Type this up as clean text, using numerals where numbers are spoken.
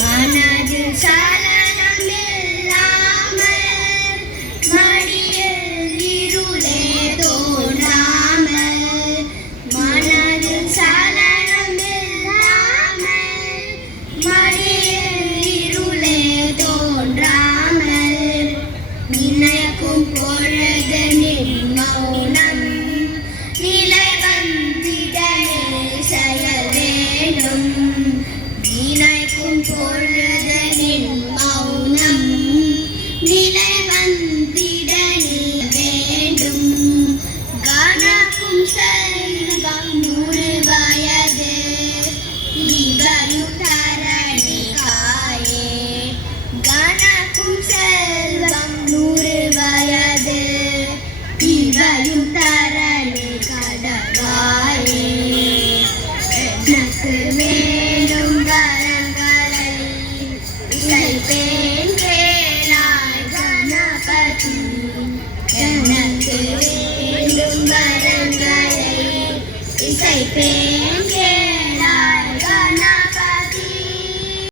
மனதில் சலனமில்லாமல் மடியில் இருளே தோன்றாமல் மனதில் சலனமில்லாமல் மடியில் இருளே தோன்றாமல் நினைக்கும் பொழுதனில் மௌனம் நிலை வந்திடனே செயல் வேண்டும் நினைக்கும் பொழுதனில் மௌனம் நிலை வந்திடனே வேண்டும் கனக்கும் செல்வம் 100 வயது இவரும் தரணி காயே கனக்கும் செல்வம் 100 வயது இவரும் தரணி கடவாயே எனக்கு வேண்டும் வரங்களை இசைப்பேன் கேளாய் கணபதி எனக்கு வேண்டும் வரங்களை இசைப்பேன்